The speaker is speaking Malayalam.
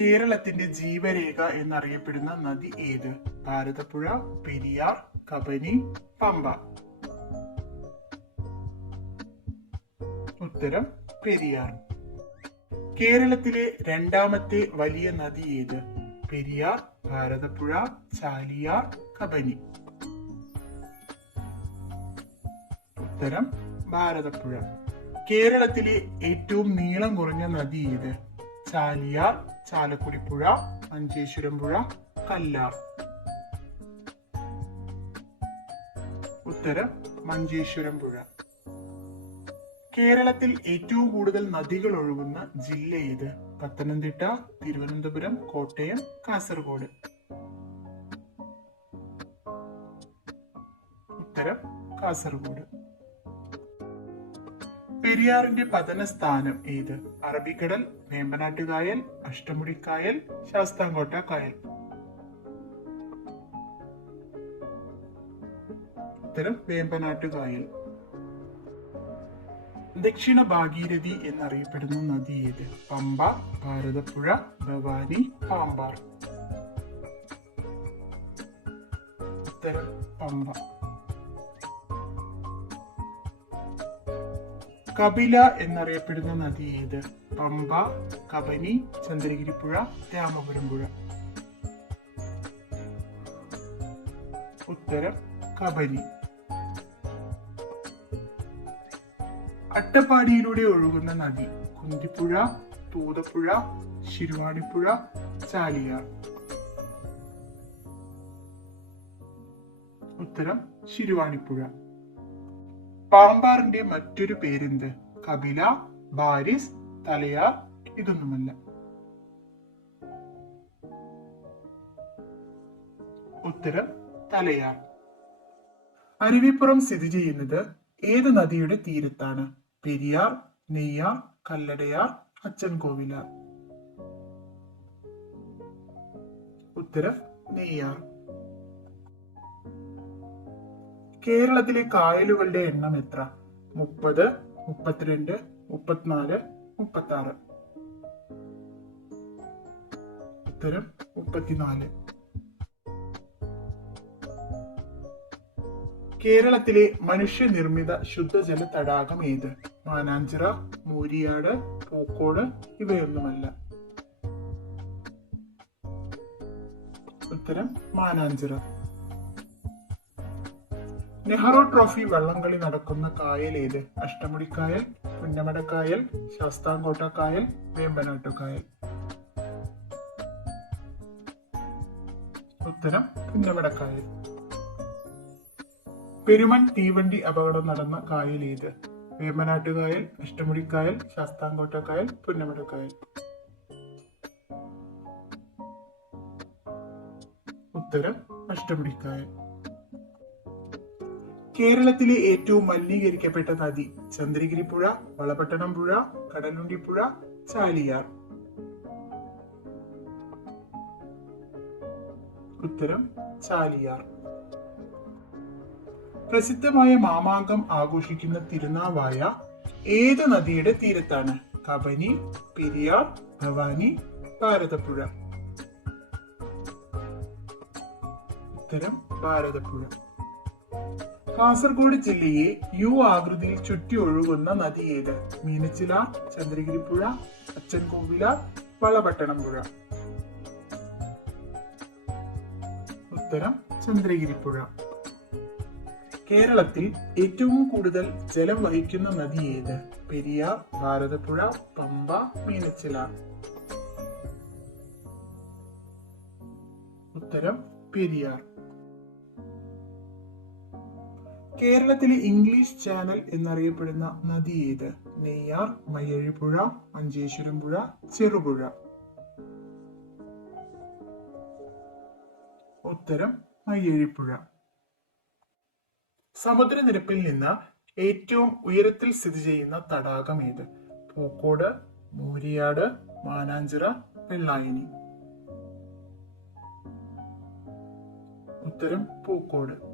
കേരളത്തിന്റെ ജീവരേഖ എന്നറിയപ്പെടുന്ന നദി ഏത്? ഭാരതപ്പുഴ, പെരിയാർ, കബനി, പമ്പ. ഉത്തരം പെരിയാർ. കേരളത്തിലെ രണ്ടാമത്തെ വലിയ നദി ഏത്? പെരിയാർ, ഭാരതപ്പുഴ, ചാലിയാർ, കബനി. ഉത്തരം ഭാരതപ്പുഴ. കേരളത്തിലെ ഏറ്റവും നീളം കുറഞ്ഞ നദി ഏത്? ചാലിയാർ, ചാലക്കുടി പുഴ, മഞ്ചേശ്വരം പുഴ, കല്ലാർ. ഉത്തരം മഞ്ചേശ്വരം പുഴ. കേരളത്തിൽ ഏറ്റവും കൂടുതൽ നദികൾ ഒഴുകുന്ന ജില്ല ഏത്? പത്തനംതിട്ട, തിരുവനന്തപുരം, കോട്ടയം, കാസർഗോഡ്. ഉത്തരം കാസർഗോഡ്. പെരിയാറിന്റെ പതന സ്ഥാനം ഏത്? അറബിക്കടൽ, വേമ്പനാട്ടുകായൽ, അഷ്ടമുടിക്കായൽ, ശാസ്താംകോട്ട കായൽ. ഉത്തരം വേമ്പനാട്ടുകായൽ. ദക്ഷിണ ഭാഗീരഥി എന്നറിയപ്പെടുന്ന നദി ഏത്? പമ്പ, ഭാരതപ്പുഴ, ഭവാനി, പാമ്പാർ. ഉത്തരം പമ്പ. കപില എന്നറിയപ്പെടുന്ന നദി ഏത്? പമ്പ, കബനി, ചന്ദ്രഗിരിപ്പുഴ, രാമപുരം പുഴ. ഉത്തരം കബനി. അട്ടപ്പാടിയിലൂടെ ഒഴുകുന്ന നദി? കുന്തിപ്പുഴ, തൂതപ്പുഴ, ശിരുവാണിപ്പുഴ, ചാലിയാർ. ഉത്തരം ശിരുവാണിപ്പുഴ. പാമ്പാറിന്റെ മറ്റൊരു പേരെന്ത്? കപില, ബാരിസ്, തലയാർ, ഇതൊന്നുമല്ല. ഉത്തരം തലയാർ. അരുവിപ്പുറം സ്ഥിതി ചെയ്യുന്നത് ഏത് നദിയുടെ തീരത്താണ്? പെരിയാർ, നെയ്യാർ, കല്ലടയാർ, അച്ചൻകോവിലാർ. ഉത്തരം നെയ്യാർ. കേരളത്തിലെ കായലുകളുടെ എണ്ണം എത്ര? 30, 32, 34, 36. ഉത്തരം 34. കേരളത്തിലെ മനുഷ്യനിർമ്മിത ശുദ്ധജല തടാകം ഏത്? മാനാഞ്ചിറ, മൂരിയാട്, പൂക്കോട്, ഇവയൊന്നുമല്ല. ഉത്തരം മാനാഞ്ചിറ. നെഹ്റു ട്രോഫി വള്ളംകളി നടക്കുന്ന കായൽ ഏത്? അഷ്ടമുടിക്കായൽ, പുന്നമടക്കായൽ, ശാസ്താംകോട്ട കായൽ, വേമ്പനാട്ടുകായൽ. ഉത്തരം പുന്നമടക്കായൽ. പെരുമൺ തീവണ്ടി അപകടം നടന്ന കായൽ ഏത്? വേമ്പനാട്ടുകായൽ, അഷ്ടമുടിക്കായൽ, ശാസ്താംകോട്ട കായൽ, പുന്നമടക്കായൽ. ഉത്തരം അഷ്ടമുടിക്കായൽ. കേരളത്തിലെ ഏറ്റവും മലിനീകരിക്കപ്പെട്ട നദി? ചന്ദ്രഗിരിപ്പുഴ, വളപട്ടണം പുഴ, കടലുണ്ടിപ്പുഴ, ചാലിയാർ. ഉത്തരം ചാലിയാർ. പ്രസിദ്ധമായ മാമാങ്കം ആഘോഷിക്കുന്ന തിരുനാവായ ഏത് നദിയുടെ തീരത്താണ്? കബനി, പെരിയാർ, ഭവാനി, ഭാരതപ്പുഴ. ഉത്തരം ഭാരതപ്പുഴ. കാസർഗോഡ് ജില്ലയെ യു ആകൃതിയിൽ ചുറ്റി ഒഴുകുന്ന നദി ഏത്? മീനച്ചിലാർ, ചന്ദ്രഗിരിപ്പുഴ, അച്ചൻകോവിലാർ, വളപട്ടണം പുഴ. ഉത്തരം ചന്ദ്രഗിരിപ്പുഴ. കേരളത്തിൽ ഏറ്റവും കൂടുതൽ ജലം വഹിക്കുന്ന നദി ഏത്? പെരിയാർ, ഭാരതപ്പുഴ, പമ്പ, മീനച്ചിലാർ. ഉത്തരം പെരിയാർ. കേരളത്തിലെ ഇംഗ്ലീഷ് ചാനൽ എന്നറിയപ്പെടുന്ന നദി ഏത്? നെയ്യാർ, മയ്യഴിപ്പുഴ, മഞ്ചേശ്വരം പുഴ, ചെറുപുഴ. ഉത്തരം മയ്യഴിപ്പുഴ. സമുദ്രനിരപ്പിൽ നിന്ന് ഏറ്റവും ഉയരത്തിൽ സ്ഥിതി ചെയ്യുന്ന തടാകം ഏത്? പൂക്കോട്, മൂരിയാട്, മാനാഞ്ചിറ, വെള്ളായണി. ഉത്തരം പൂക്കോട്.